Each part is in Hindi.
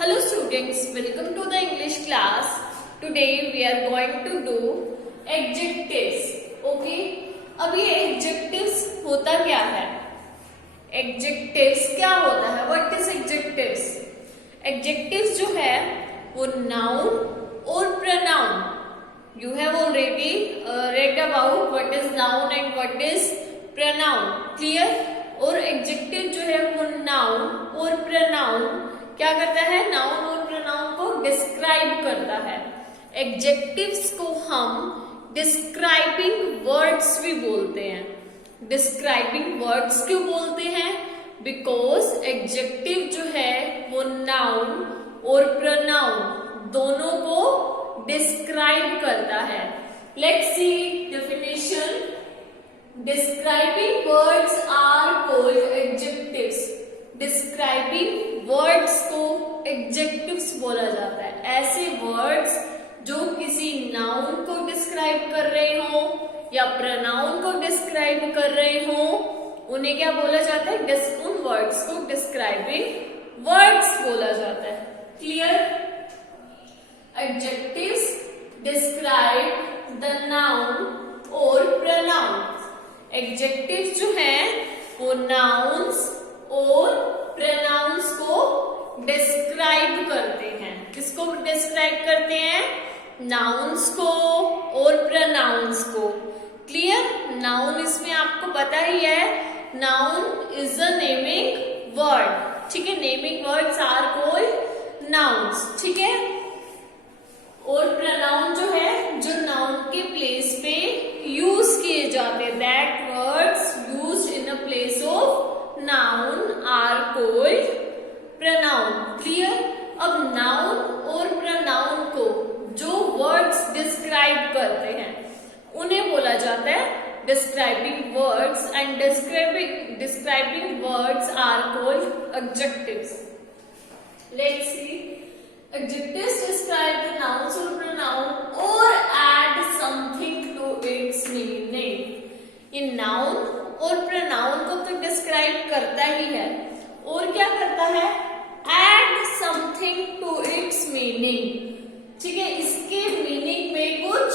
Hello students, welcome to the English class. Today we are going to do adjectives. Okay? अब ये adjectives होता क्या है? Adjectives क्या होता है? What is adjectives? Adjectives जो है वो noun और pronoun. You have already read about what is noun and what is pronoun. Clear? और adjective जो है वो noun और pronoun क्या करता है? नाउन और प्रोनाउन को डिस्क्राइब करता है. एडजेक्टिव्स को हम डिस्क्राइबिंग वर्ड्स भी बोलते हैं. डिस्क्राइबिंग वर्ड्स क्यों बोलते हैं? बिकॉज एडजेक्टिव जो है वो नाउन और प्रोनाउन दोनों को डिस्क्राइब करता है. Let's see definition. Describing words are called adjectives. Describing words को एडजेक्टिव्स बोला जाता है. ऐसे वर्ड्स जो किसी नाउन को डिस्क्राइब कर रहे हो या प्रोनाउन को डिस्क्राइब कर रहे हो उन्हें क्या बोला जाता है? उन वर्ड्स को डिस्क्राइबिंग वर्ड्स बोला जाता है. Clear? Adjectives describe the noun और प्रोनाउन. एडजेक्टिव्स जो है वो नाउन्स और प्रोनाउंस को डिस्क्राइब करते हैं. किसको डिस्क्राइब करते हैं? नाउन्स को और प्रोनाउंस को. क्लियर? नाउन इसमें आपको पता ही है, noun is a naming word. ठीक है, naming words are called nouns. ठीक है, और प्रोनाउन जो है जो नाउन के प्लेस पे यूज किए जाते हैं, that words used in a place of noun are called pronoun. Clear? अब noun और pronoun को जो words describe करते हैं उन्हें बोला जाता है describing words, and describing words are called adjectives. Let's see. Adjectives describe the nouns or pronoun or add something to its meaning. ये noun और प्रोनाउन को तो डिस्क्राइब करता ही है और क्या करता है? Add something to its meaning. ठीक है, इसके मीनिंग में कुछ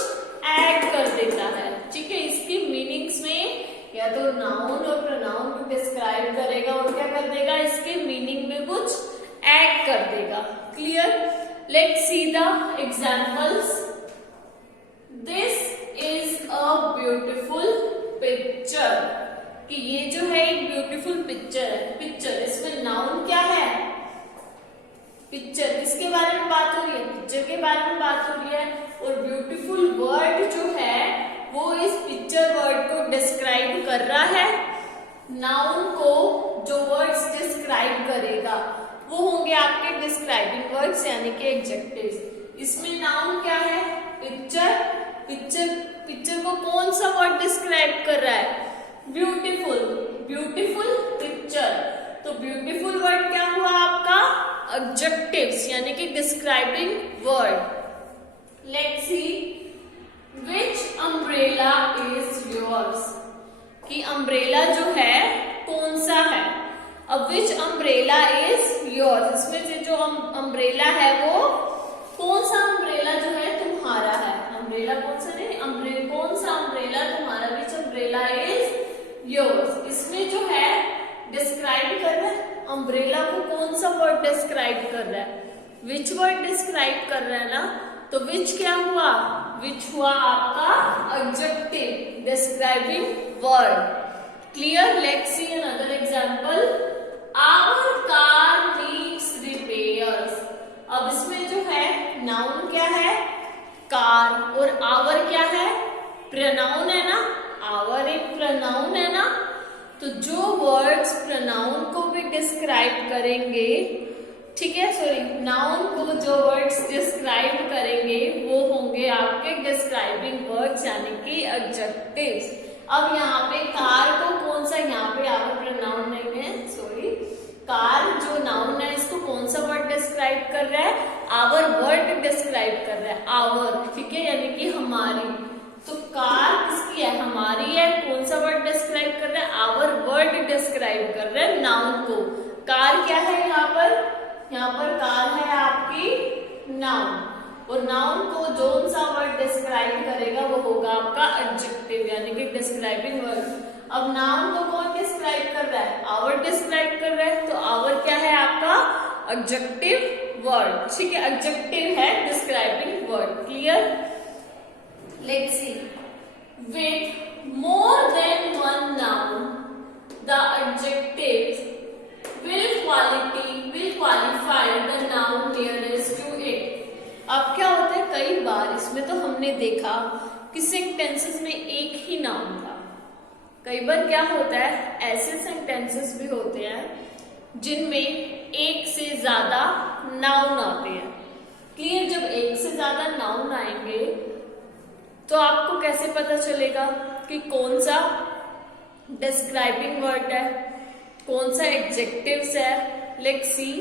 ऐड कर देता है. ठीक है, इसकी मीनिंग्स में या तो नाउन और प्रोनाउन को डिस्क्राइब करेगा और क्या कर देगा? इसके मीनिंग में कुछ ऐड कर देगा. Clear? Let's see the examples. This is a beautiful picture. कि ये जो है एक ब्यूटीफुल पिक्चर है. पिक्चर, इसमें नाउन क्या है? पिक्चर. किसके बारे में बात हो रही है? पिक्चर के बारे में बात हो रही है. और ब्यूटीफुल वर्ड जो है वो इस पिक्चर वर्ड को डिस्क्राइब कर रहा है. नाउन को जो वर्ड्स डिस्क्राइब करेगा वो होंगे आपके डिस्क्राइबिंग वर्ड्स यानी कि एडजेक्टिव्स. इसमें नाउन क्या है? पिक्चर. पिक्चर को कौन सा वर्ड डिस्क्राइब कर रहा है? ब्यूटीफुल. Beautiful picture. तो ब्यूटीफुल वर्ड क्या हुआ आपका? एडजेक्टिव्स यानी कि describing word. Let's see. Which umbrella is yours. कि अम्ब्रेला जो है कौन सा है? अब विच अम्ब्रेला इज योर्स, इसमें से जो अम्ब्रेला है वो कौन सा अम्ब्रेला जो है तुम्हारा है? अम्ब्रेला कौन सा नहीं, कौन सा अम्ब्रेला तुम्हारा? विच अम्ब्रेला इज योर्स. इसमें जो है डिस्क्राइब कर रहा है अम्ब्रेला को. कौन सा वर्ड डिस्क्राइब कर रहा है? विच वर्ड डिस्क्राइब कर रहा है ना. तो विच क्या हुआ? विच हुआ आपका adjective describing word. Clear? Let's see another example. Our car needs repairs. अब इसमें जो है नाउन क्या है? कार. और आवर क्या है? प्रोनाउन है ना. आवर एक प्रोनाउन है ना. तो जो वर्ड्स प्रोनाउन को भी डिस्क्राइब करेंगे, ठीक है, सॉरी, नाउन को जो वर्ड्स डिस्क्राइब करेंगे वो होंगे आपके डिस्क्राइबिंग वर्ड्स यानी कि एडजेक्टिव्स. अब यहाँ पे कार को कौन सा, यहाँ पे आवर प्रोनाउन नहीं है, सॉरी, कार जो नाउन है इसको कौन सा वर्ड डिस्क्राइब कर रहा है? आवर वर्ड डिस्क्राइब कर रहा है. आवर, ठीक है, यानी कि हमारी. तो कार किसकी है? हमारी है. कौन सा वर्ड डिस्क्राइब कर रहा है? आवर वर्ड डिस्क्राइब कर रहा है नाउन को. कार क्या है यहाँ पर? यहाँ पर कार है जोन सा वर्ड डिस्क्राइब करेगा वो होगा आपका एडजेक्टिव यानी कि डिस्क्राइबिंग वर्ड। अब नाउन को कौन डिस्क्राइब कर रहा है? आवर डिस्क्राइब कर रहा है, तो आवर क्या है आपका? Adjective word. ठीक है, एडजेक्टिव है describing word. Clear? Let's C, with more than one noun the adjective will qualify the noun nearest to it। अब क्या होता है, कई बार इसमें तो हमने देखा कि सेंटेंसेस में एक ही नाउन था। कई बार क्या होता है, ऐसे सेंटेंसेस भी होते हैं जिनमें एक से ज्यादा नाउन आते हैं। क्लियर? जब एक से ज्यादा नाउन आएंगे तो आपको कैसे पता चलेगा कि कौन सा डिस्क्राइबिंग वर्ड है, कौन सा एडजेक्टिव्स है? Let's see.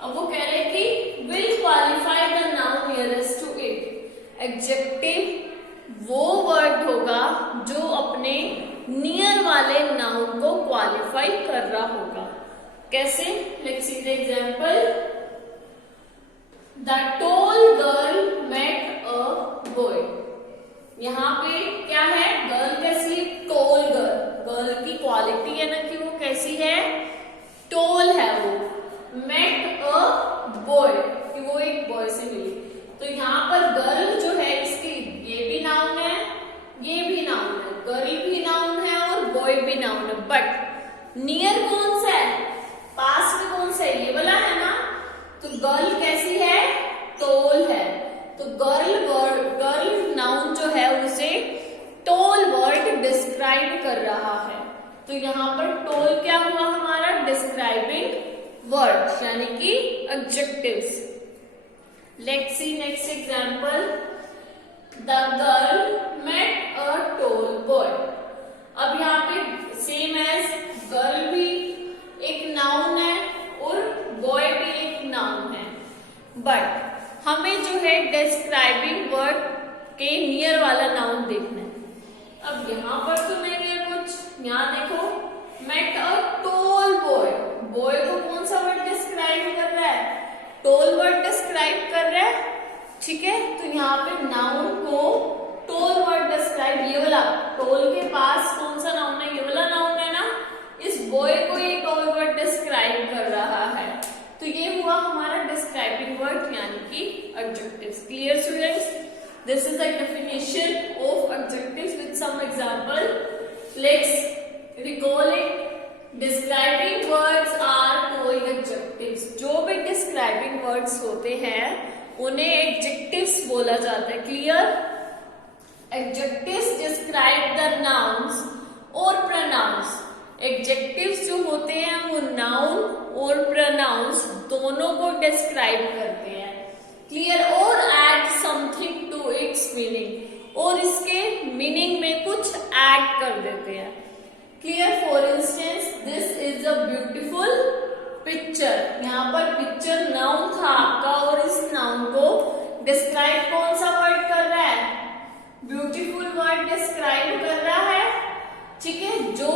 अब वो कह रहे हैं कि will qualify the noun nearest to it. Adjective वो वर्ड होगा जो अपने नियर वाले नाउन को क्वालिफाई कर रहा होगा। कैसे? Let's see the example. The tall girl met a boy. यहाँ पे क्या है? गर्ल कैसी है? Tall girl. गर्ल की क्वालिटी है ना कि वो कैसी है? टॉल है वो। मेट अ बॉय कि वो एक बॉय से मिली। तो यहाँ पर गर्ल जो है इसकी ये भी नाउन है, ये भी नाउन है, गर्ल भी नाउन है और बॉय भी नाउन है। बट नियर कौन सा है? पास में कौन सा है? ये वाला है ना। तो गर्ल कैसी है? टॉल है। तो गर्ल नाउन जो है उसे टॉल वर्ड डिस्क्राइब कर रहा है। तो यहाँ पर टॉल क्या हुआ हमारा? डिस्क्राइबिंग वर्ड यानी कि adjectives. Let's see next example. The girl met a tall boy. अब यहाँ पे सेम एज गर्ल भी एक नाउन है और बॉय भी एक नाउन है, बट हमें जो है डिस्क्राइबिंग वर्ड के नियर वाला नाउन देखना है। अब यहाँ पर तो नहीं है कुछ, यहाँ देखो met a tall boy. Boy को कौन सा वर्ड डिस्क्राइब कर रहा है? टॉल वर्ड डिस्क्राइब कर रहा है। ठीक है, तो यहाँ पे नाउन को टॉल वर्ड डिस्क्राइब, ये वाला टॉल के पास कौन सा नाउन है? ये वाला नाउन है ना। इस बॉय को ये टॉल वर्ड डिस्क्राइब कर रहा है। तो ये हुआ हमारा डिस्क्राइबिंग वर्ड यानी कि adjectives. Clear students? This is the definition of adjectives with some example. Let's recall it. Describing words are called adjectives. जो भी डिस्क्राइबिंग वर्ड्स होते हैं उन्हें एडजेक्टिव्स बोला जाता है। Clear? Adjectives describe the nouns और प्रोनाउंस। एडजेक्टिव्स जो होते हैं वो नाउन और प्रोनाउंस दोनों को डिस्क्राइब करते हैं। क्लियर? और add something to its meaning, और इसके मीनिंग में कुछ ऐड कर देते हैं। Clear? For instance, this is a beautiful picture. यहाँ पर पिक्चर नाउन था आपका और इस नाउन को डिस्क्राइब कौन सा वर्ड कर रहा है? ब्यूटीफुल वर्ड डिस्क्राइब कर रहा है। ठीक है, जो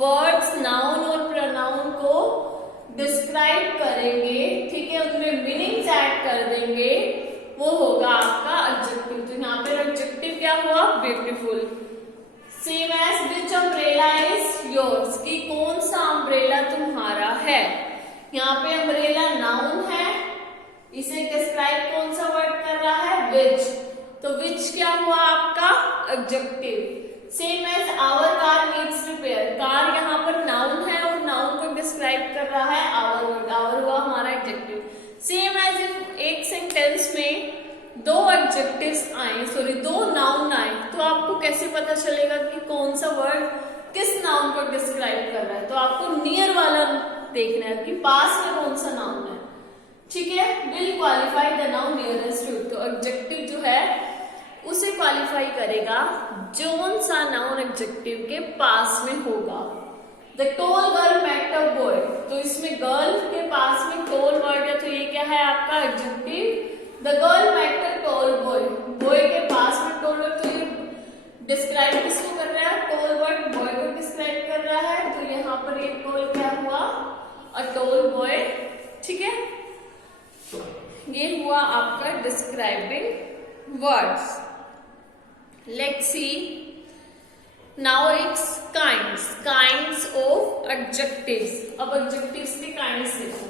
वर्ड्स नाउन और प्रोनाउन को डिस्क्राइब करेंगे, ठीक है, उनमें मीनिंग्स ऐड कर देंगे, वो होगा आपका एडजेक्टिव। तो यहाँ पे एडजेक्टिव क्या हुआ? Beautiful. Same as which umbrella is yours, कि कौन सा अम्ब्रेला तुम्हारा है। यहाँ पे अम्ब्रेला नाउन है, इसे डिस्क्राइब कौन सा वर्ड कर रहा है? विच। तो विच क्या हुआ आपका? Adjective. Same as our car needs repair. Car यहाँ पर नाउन है और नाउन को डिस्क्राइब कर रहा है आवर वर्ड। आवर हुआ हमारा एडजेक्टिव। सेम एज इफ एक सेंटेंस में दो एडजेक्टिव्स आए, सॉरी दो नाउन आए, तो आपको कैसे पता चलेगा कि कौन सा वर्ड किस नाउन को डिस्क्राइब कर रहा है? तो आपको नियर वाला देखना है कि पास में कौन सा नाउन है। ठीक है, will qualify the noun nearest to. तो एडजेक्टिव जो है उसे क्वालिफाई करेगा जोन सा नाउन एडजेक्टिव के पास में होगा। The tall girl met a boy, तो इसमें गर्ल के पास में टॉल वर्ड है, तो ये क्या है आपका? Adjective. The girl met a tall boy, boy के पास में टॉल वर्ड, तो ये डिस्क्राइब किसको कर रहा है? टॉल वर्ड बॉय को डिस्क्राइब कर रहा है। तो यहाँ पर ये टॉल क्या हुआ? अ टॉल बॉय। ठीक है, ये हुआ आपका describing words. Let's see. Now it's kinds of adjectives. अब adjectives के kinds देखो.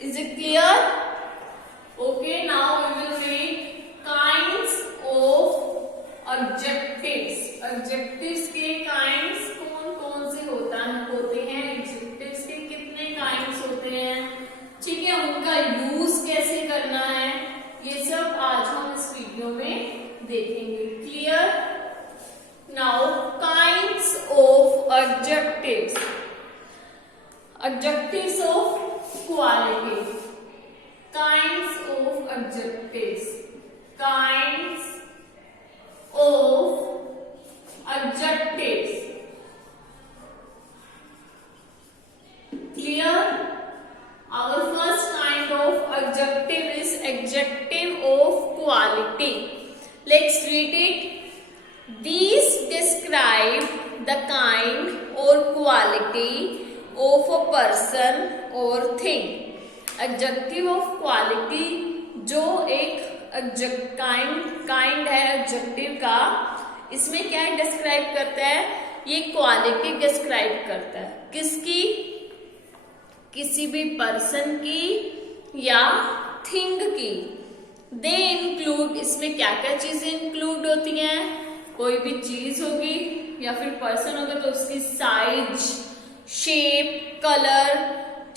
Is it clear? Okay, now we will read kinds of adjectives. Adjectives के kinds कौन से होते हैं? Adjectives के कितने kinds होते हैं? ठीक है, उनका यूज कैसे करना है, ये सब आज हम इस वीडियो में देखेंगे. Clear? Now kinds of adjectives. Adjectives of quality. Kinds of adjectives. Kinds of adjectives. Clear? Our first kind of adjective is adjective of quality. Let's read it. These describe the kind or quality of a person or thing. Adjective of quality जो एक kind है adjective का, इसमें क्या describe करता है? ये quality describe करता है. किसकी? किसी भी पर्सन की या थिंग की. दे इंक्लूड, इसमें क्या क्या चीजें इंक्लूड होती हैं? कोई भी चीज होगी या फिर पर्सन होगा तो उसकी साइज, शेप, कलर,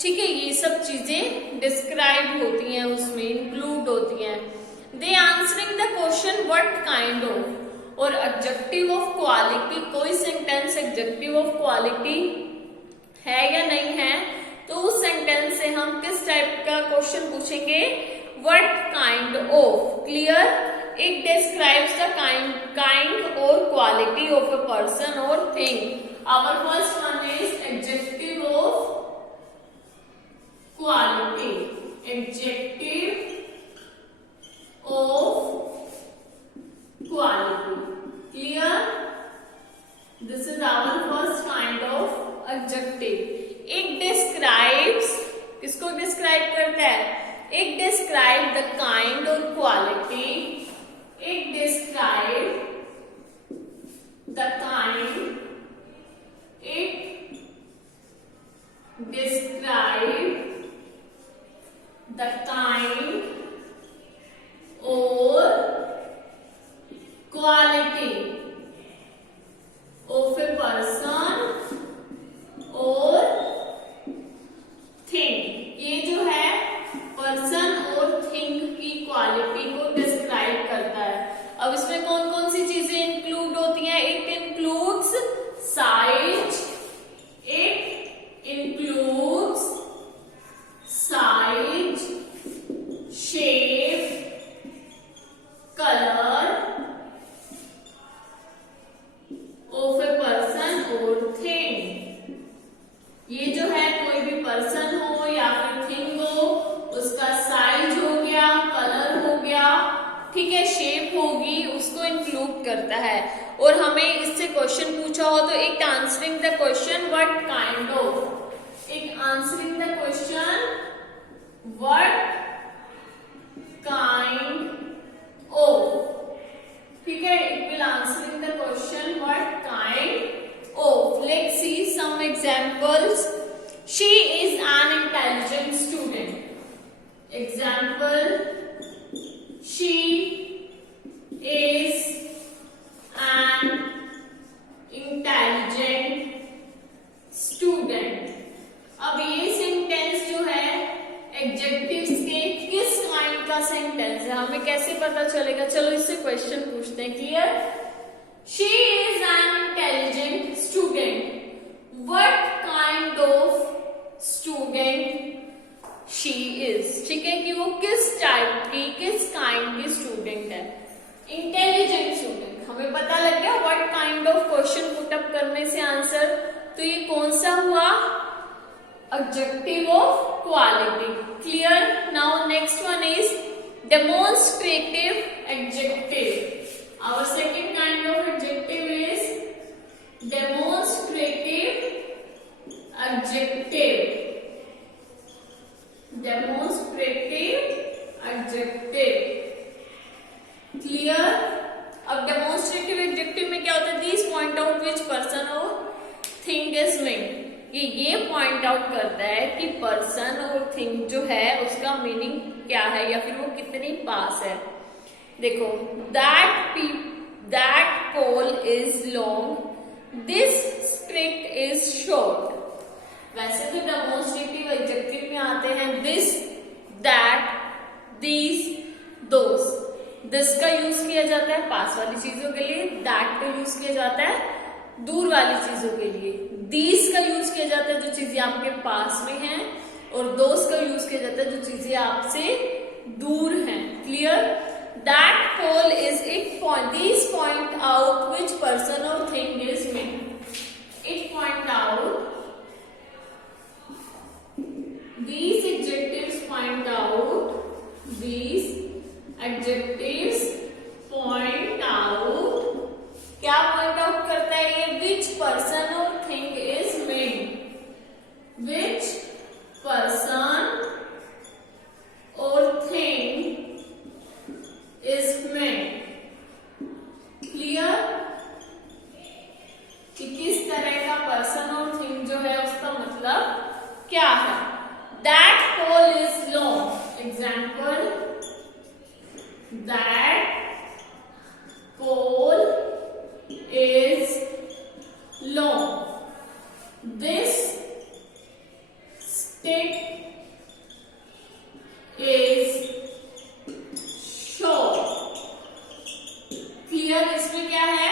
ठीक है, ये सब चीजें डिस्क्राइब होती हैं, उसमें इंक्लूड होती हैं. They answering the question what kind of. और एडजेक्टिव ऑफ क्वालिटी, कोई सेंटेंस एडजेक्टिव ऑफ क्वालिटी है या नहीं है, तो उस सेंटेंस से हम किस टाइप का क्वेश्चन पूछेंगे? What kind of. Clear? It describes the kind और क्वालिटी ऑफ अ पर्सन और thing. Our first one is adjective of quality. Adjective of quality. Clear? This is our first kind of adjective. It describes, किसको डिस्क्राइब करता है? It describe the kind or quality. It describe the kind. It describe the kind or quality of a person और थिंग. ये जो है पर्सन और थिंग की क्वालिटी को डिस्क्राइब करता है. अब इसमें कौन कौन सी चीजें इंक्लूड होती हैं? It includes size. It includes size, shape, colour of a person और थिंग. ये जो है कोई भी पर्सन हो या फिर थिंग हो, उसका साइज हो गया, कलर हो गया, ठीक है, शेप होगी, उसको इंक्लूड करता है. और हमें इससे क्वेश्चन पूछा हो तो it answering the question what kind of. It answering the question what kind of. ठीक है, it will answering the question what kind of. Let's see some examples. She is an intelligent student. Example, she is an intelligent student. अब ये सेंटेंस जो है एडजेक्टिव्स के किस काइंड का सेंटेंस है, हमें कैसे पता चलेगा? चलो इससे क्वेश्चन पूछते हैं. Clear? She is an intelligent student. What kind of student she is? ठीक है, कि वो किस टाइप की, किस काइंड की स्टूडेंट है? Intelligent student. हमें पता लग गया what kind of question put up करने से आंसर. तो ये कौन सा हुआ? Adjective of quality. Clear? Now next one is demonstrative adjective. Our second kind of adjective is demonstrative adjective. Demonstrative adjective. क्या होता है? This point out which person और थिंग इज मीन। ये पॉइंट आउट करता है कि पर्सन और थिंग जो है उसका मीनिंग क्या है या फिर वो कितनी पास है। देखो, that pole is long, this stick is short. वैसे तो डेमोन्स्ट्रेटिव एडजेक्टिव में आते हैं this, that, these, those. This का यूज किया जाता है पास वाली चीजों के लिए, दैट का यूज किया जाता है दूर वाली चीजों के लिए, दीज का यूज किया जाता है जो चीजें आपके पास में हैं, और दोस का यूज किया जाता है जो चीजें आपसे दूर हैं। Clear? That pole is it point, this point out which person और thing is mean. It point out, these adjectives point out, these adjectives point out, क्या point out करता है ये? which person or thing is meant, which person or thing is meant। clear? कि किस तरह का पर्सन और थिंग जो है उसका मतलब क्या है। That pole is long. Example, that pole is long. This stick is short. Clear? इसमें क्या है?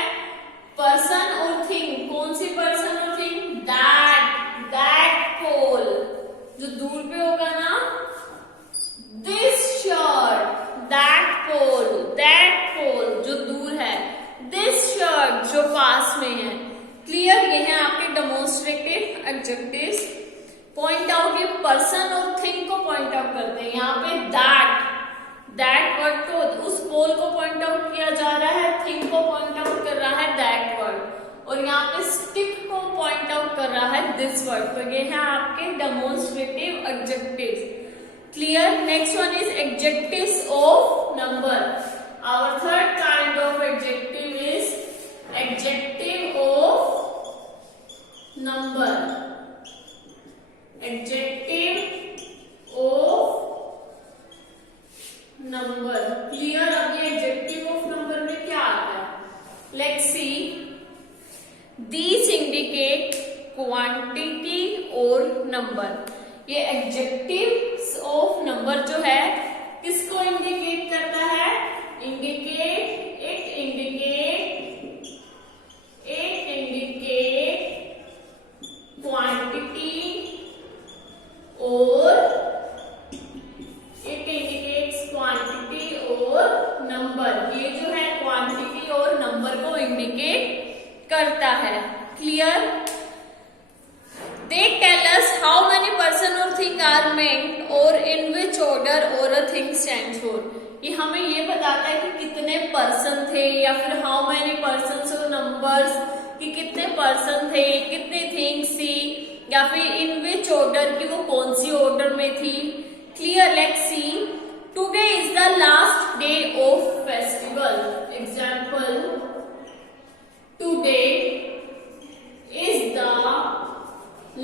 पर्सन और थिंग। कौन सी पर्सन और थिंग? दैट पोल जो दूर पे होगा ना, दिस शर्ट, दैट पोल जो दूर है, दिस शर्ट जो पास में है। क्लियर? ये है आपके डेमोन्स्ट्रेटिव एडजेक्टिव्स। पॉइंट आउट, ये पर्सन और थिंग को पॉइंट आउट करते हैं। यहाँ पे दैट वर्ड को, उस पोल को पॉइंट आउट किया जा रहा है, थिंग को पॉइंट आउट कर रहा है दैट वर्ड, और यहाँ पे स्टिक को पॉइंट आउट कर रहा है दिस वर्ड। तो ये है आपके demonstrative adjectives. Clear? Next one is adjectives of number. Our third kind of adjective is adjective of number. Adjective of number. Clear? अब ये एडजेक्टिव ऑफ नंबर में क्या आता है? Let's see. These indicate quantity और number। ये adjectives of number जो है किसको indicate करता है? it indicate quantity और it indicates quantity और number। ये जो है quantity और number को indicate करता है। Clear? They tell us how many person or thing are meant or in which order or a thing stands for। ये हमें ये बताता है कि कितने पर्सन थे, या फिर how many persons और numbers कि कितने पर्सन थे, कितने थिंग्स थी, या फिर in which order कि वो कौन सी ऑर्डर में थी। Clear? Let's C. Today is the last day of festival। Example, today is the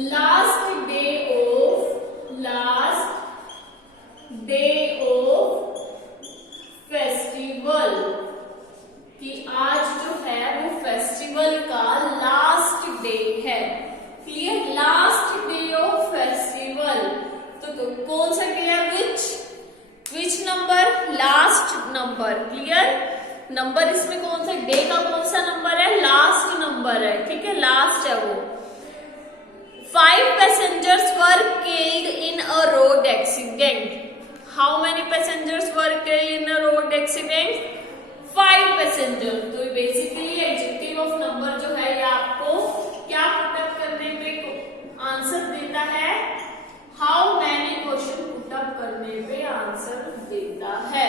last day of festival। कि आज जो है वो फेस्टिवल का लास्ट डे है। Clear? Last day of festival. तो कौन सा डे है? Which number? Last number. Clear? Number इसमें कौन सा, डे का कौन सा नंबर है? लास्ट नंबर है। ठीक है, लास्ट है वो। 5 passengers were killed in a road accident। How many passengers were killed in a road accident? 5 passengers। तो बेसिकली एडजेक्टिव ऑफ नंबर जो है ये आपको क्या पुटअप करने पे आंसर देता है? हाउ मैनी क्वेश्चन पुटअप करने पे आंसर देता है।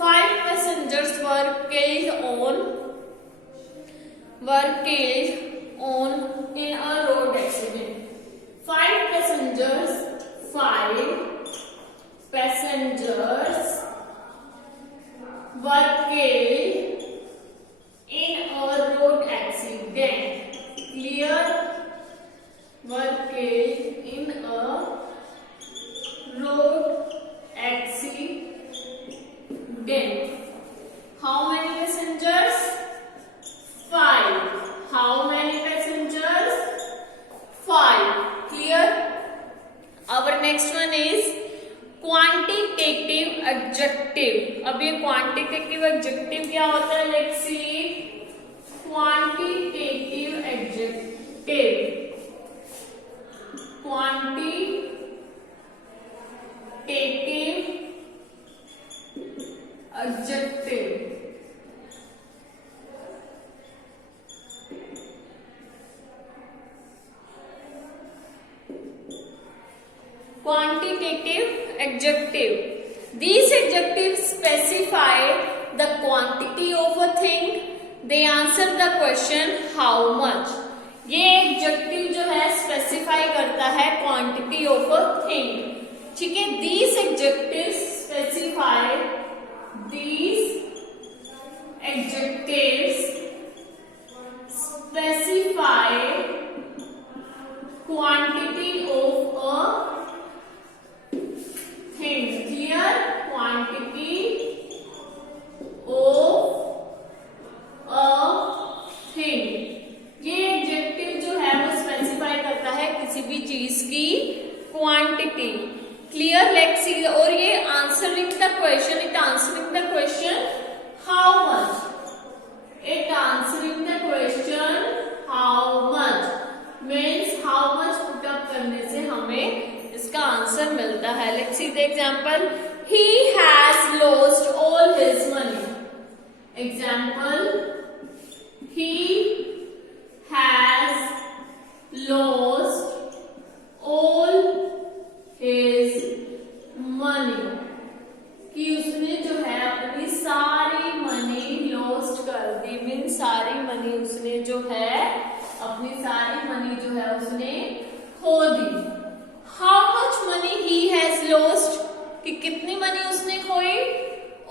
5 passengers were killed in a road accident। 5 passengers were killed in a road road accident. How many passengers? 5. How many passengers? 5. Clear? Our next one is quantitative adjective. अब ये quantitative adjective क्या होता है? Let's see. Quantitative adjective. Quantitative adjective. Quantitative adjective. These adjectives specify the quantity of a thing. They answer the question how much. ये एडजेक्टिव जो है स्पेसिफाई करता है क्वांटिटी ऑफ अ थिंग. ठीक है. These adjectives specify quantity of a thing. Clear? Quantity of a thing. ये एडजेक्टिव जो है वो स्पेसिफाई करता है किसी भी चीज की क्वांटिटी. क्लियर? लेट्स सी. और ये answering the question, it answering the question how much. It answering the question how much means how much put up करने से हमें इसका आंसर मिलता है. Let's see the example. He has lost all his money. Example. He has lost all his money. कि उसने जो है अपनी सारी मनी लॉस्ट कर दी. मीन सारी मनी उसने जो है अपनी सारी मनी जो है उसने खो दी. How much money he has lost. कि कितनी मनी उसने खोई?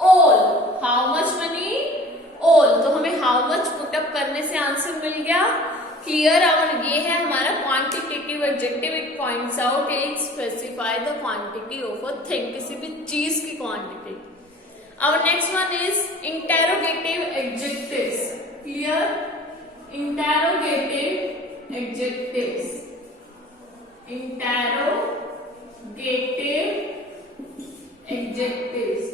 All. How much money? All. तो हमें हाउ मच पुटअप करने से आंसर मिल गया. क्लियर? और ये है हमारा quantitative adjective. It points out, it specify the quantity of a thing. किसी भी चीज की quantity. Our next one is interrogative adjectives. Clear? Interrogative adjectives. Interrogative adjectives.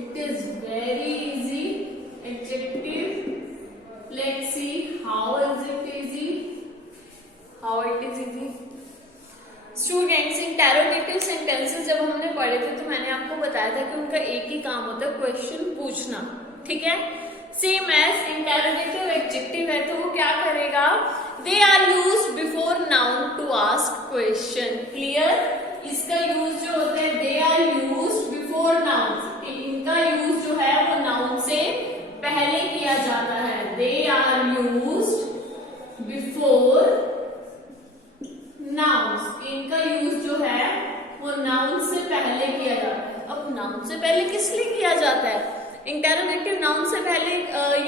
It is very easy adjective. Let's see how is it easy. How it is easy. Students, interrogative sentences जब हमने पढ़े थे तो मैंने आपको बताया था कि उनका एक ही काम होता है क्वेश्चन पूछना. ठीक है. सेम एज इंटेरोगेटिव एडजेक्टिव है तो वो क्या करेगा? They are used before noun to ask question. Clear? इसका यूज जो होता है they are used before noun. इनका यूज जो है वो नाउन से पहले किया जाता है. They are used before nouns. इनका यूज जो है वो नाउन से पहले किया जाता है. अब नाउन से पहले किस लिए किया जाता है? इंटेरोगेटिव नाउन से पहले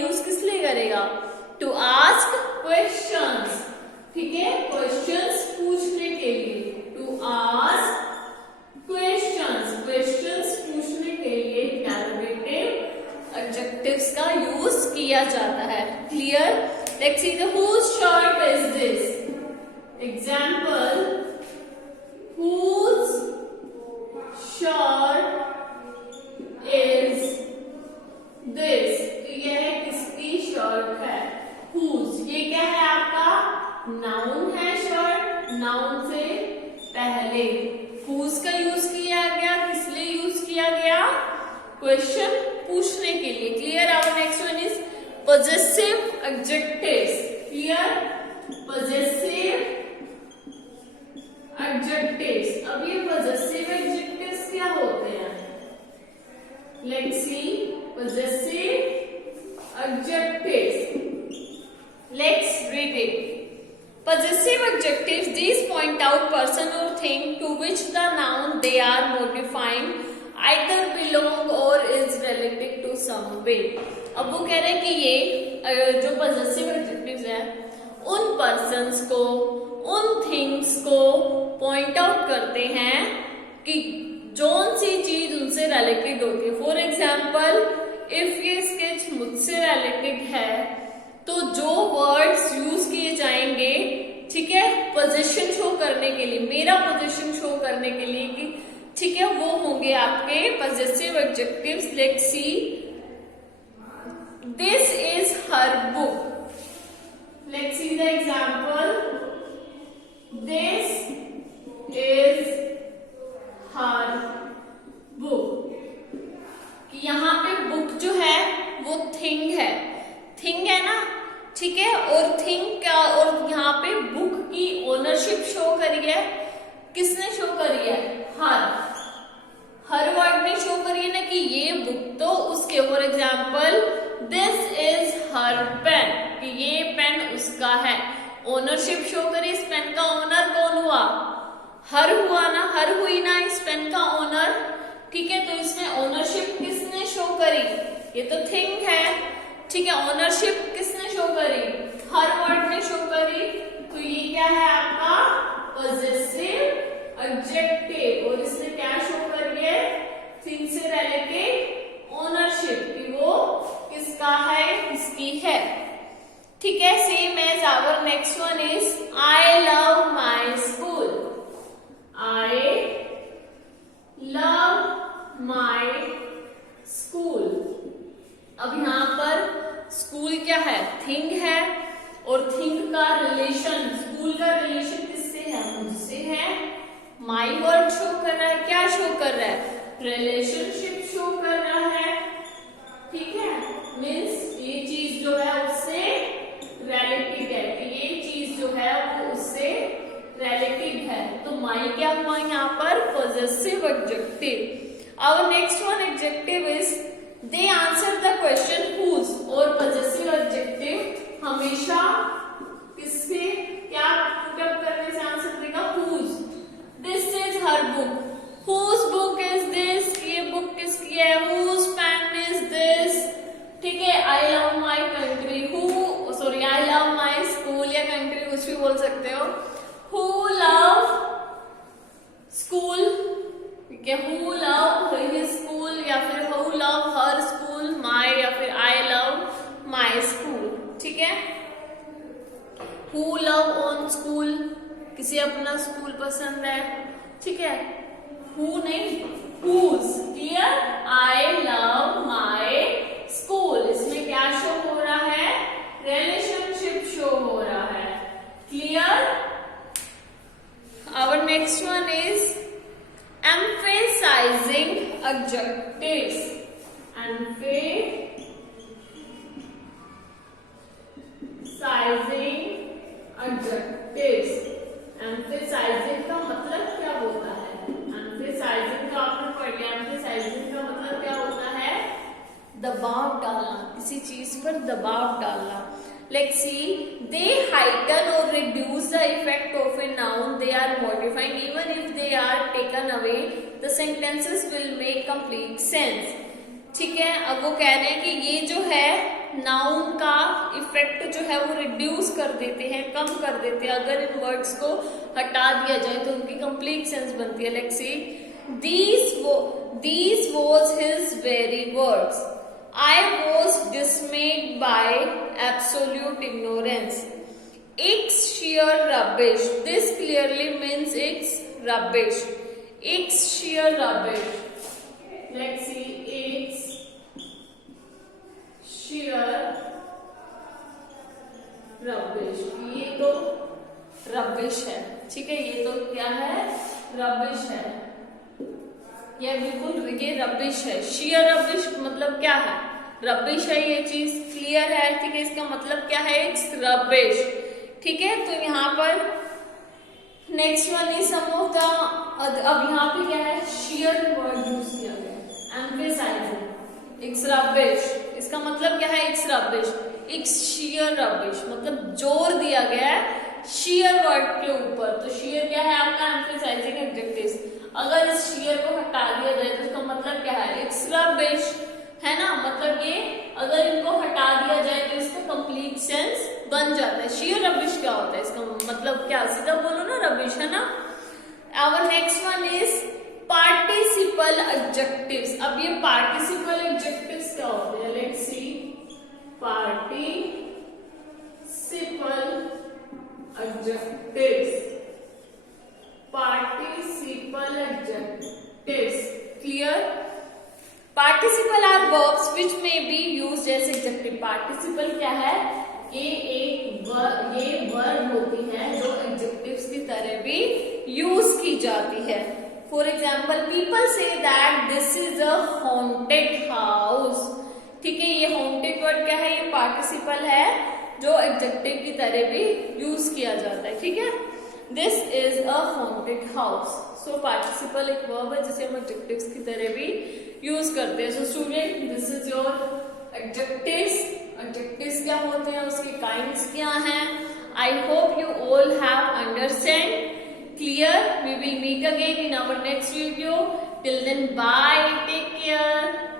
यूज किस लिए करेगा? To ask questions. ठीक है. क्वेश्चंस पूछने के लिए. To ask questions. क्वेश्चंस पूछने के लिए इंटेरोगेटिव एडजेक्टिव्स का यूज किया जाता है. Clear? Let's see the whose shirt is this. Example. whose shirt is this. यह किसकी शर्ट है? whose. ये क्या है आपका? नाउन है. शर्ट नाउन से पहले whose का यूज किया गया. किस लिए यूज किया गया? क्वेश्चन पूछने के लिए. Clear? Our next one is possessive adjectives. Clear? possessive adjectives. अब ये possessive adjectives क्या होते हैं? Let's see. Possessive adjectives. Let's read it. Possessive adjectives, these point out person or thing to which the noun they are modifying either belong or is related to some way. अब वो कह रहे हैं कि ये जो possessive adjectives है उन persons को, उन things को point out करते हैं कि जौन सी चीज उनसे रिलेटेड होती है। फॉर एग्जाम्पल, इफ ये स्केच मुझसे रिलेटेड है तो जो वर्ड्स यूज किए जाएंगे, ठीक है, पोजीशन शो करने के लिए, मेरा पोजीशन शो करने के लिए कि ठीक है, वो होंगे आपके possessive adjectives. Let's C, this is her book. Let's see the example. This is her book. कि यहाँ पे बुक जो है वो थिंग है, थिंग है ना, ठीक है। और थिंग क्या, और यहाँ पे बुक की ओनरशिप शो करी है, किसने शो करी है? हर वर्ड ने शो करी है ना कि ये बुक तो उसके। For example, this is her pen, कि ये पेन उसका है। ओनरशिप शो करी, इस पेन का ओनर कौन हुआ? हर हुआ ना, हर हुई ना इस पेन का ओनर, ठीक है। तो इसमें ओनरशिप किसने शो करी? ये तो थिंग है, ठीक है। ओनरशिप किसने शो करी? हर वर्ड ने शो करी। तो ये क्या है आपका? Possessive adjective. और इसने क्या शो करी है? थिंग से रिलेटेड ओनरशिप, कि वो किसका है? इसकी है, ठीक है। Same as our next one is I love my school. I love my school. अब यहाँ पर स्कूल क्या है? थिंग है। और थिंग का रिलेशन, स्कूल का रिलेशन किससे है? मुझसे है। माई वर्ड शो कर रहा है, क्या शो कर रहा है? रिलेशनशिप शो कर रहा है, ठीक है। मीन्स ये चीज जो है उससे रिलेटिव है, कि ये चीज जो है वो उससे रिलेटिव है। तो माई क्या हुआ यहाँ पर? Possessive adjective. Our next one adjective is they answer the question whose. और पॉजेसिव एडजेक्टिव हमेशा किससे क्या करने से आंसर देगा? Whose. This is her book. Whose book is this, ये बुक किसकी है? हुज पेन इज दिस, ठीक है। I love my country, sorry I love my school या कंट्री कुछ भी बोल सकते हो। हु लव स्कूल, ठीक है। हु लव हिज स्कूल, या फिर हु लव हर स्कूल, माई, या फिर आई लव माई स्कूल, ठीक है। हु लव ओन स्कूल, किसी अपना स्कूल पसंद है, ठीक है। हु नहीं, whose. Clear? I love my school, इसमें क्या शो हो रहा है? रिलेशनशिप शो हो रहा है। Clear? Our next one is emphasizing adjectives. Emphasizing adjectives. Emphasizing का मतलब क्या होता है? Emphasizing का आपने पढ़ लिया। Emphasizing का मतलब क्या होता है? दबाव डालना, किसी चीज पर दबाव डालना। Let's see, they heighten or reduce the effect of a noun they are modifying. Even if they are taken away, the sentences will make complete sense. ठीक है। अब वो कह रहे हैं कि ये जो है नाउन का इफेक्ट जो है वो रिड्यूस कर देते हैं, कम कर देते हैं। अगर इन वर्ड्स को हटा दिया जाए तो उनकी कंप्लीट सेंस बनती है। Let's see, these was his very words. I was dismayed by absolute ignorance. It's sheer rubbish. This clearly means it's rubbish. It's sheer rubbish. Let's see, it's sheer rubbish. ये तो rubbish है, ठीक है। ये तो क्या है? rubbish है। ये बिल्कुल ये रबिश है। शियर रबिश मतलब क्या है? रबिश है ये चीज। क्लियर है, ठीक है। इसका मतलब क्या है? इट्स रबिश, ठीक है। तो यहाँ पर next one is some of the, अब यहाँ पे क्या है? शियर वर्ड यूज किया गया। एम्फेसाइजिंग, इट्स रबिश, इसका मतलब क्या है? It's rubbish. It's shear rubbish मतलब जोर दिया गया है शियर वर्ड के ऊपर। तो शियर क्या है आपका? Emphasizing adjective. अगर इस शियर को हटा दिया जाए तो इसका मतलब क्या है? इट्स रबिश, है ना। मतलब ये अगर इनको हटा दिया जाए तो इसका कंप्लीट सेंस बन जाता है। शियर रबिश क्या होता है? इसका मतलब क्या? सीधा बोलो ना, रबिश, है ना। Our next one is adjectives. अब ये पार्टिसिपल एडजेक्टिव्स क्या होते हैं, let's see. Participle adjectives, participle adjectives, clear. Participle are verbs which may be use as adjective. Participle क्या है, ये वर्ब होती है जो एडजेक्टिव्स की तरह भी यूज की जाती है। For example, people say that this is a haunted house. ठीक है, ये हॉन्टेड वर्ड क्या है, ये पार्टिसिपल है जो एडजेक्टिव की तरह भी यूज किया जाता है। ठीक है, this is a haunted house. So participle एक वर्ब है जिसे हम एडजेक्टिव्स की तरह भी यूज करते हैं। So student, this is your adjectives. Adjectives क्या होते हैं, उसके काइंड्स क्या हैं। I hope you all have understand, clear. We will meet again in our next video. Till then, bye, take care.